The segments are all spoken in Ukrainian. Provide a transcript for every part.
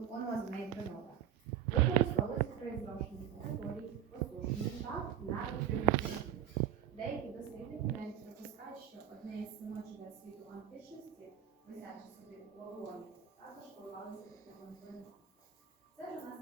виконувала неї природа. Використовується при зрошенні територій, посушенні та на відкритій Деякі дослідники навіть припускають, що одне із синок чудес світу античності, висячи собі в Вавилоні, також поливалися таким вином. Це ж у нас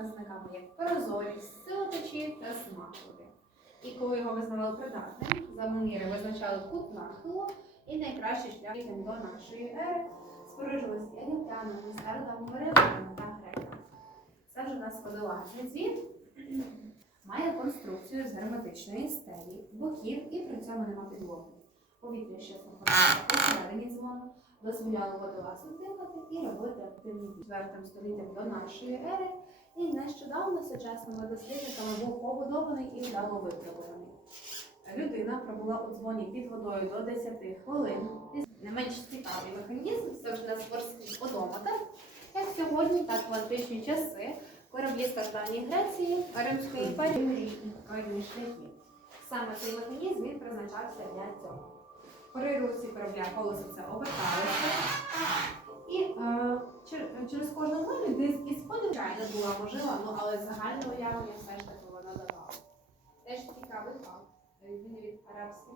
показниками, як прозорість, сила течії та смак води. І коли його визнавали придатним, замоміри визначали кут нахилу і найкращий шлях до нашої ери споруджувалися єгиптянами, стародавніми римлянами та греками. Це вже в нас водолазний дзвін. Має конструкцію з герметичної стелі, боків і при цьому нема підлоги. Повітря, що знаходиться дозволяло водолазу дихати і робити активні. Четвертим століттям до нашої ери і нещодавно сучасними дослідниками був побудований і вдало випробуваний. Людина пробула у дзвоні під водою до 10 хвилин. Не менш цікавий механізм це вже нас морський одометр, як сьогодні, так в античні часи. Кораблі стародавньої Греції, Римської імперії річні шляхи. Саме цей механізм він призначався для цього. При русі корабля колесо це оберталося. І е, чер- через кожну милю десь із ходу чайно була можлива, ну але загальне уявлення все ж таки вона давала. Теж цікавий факт, Він від арабських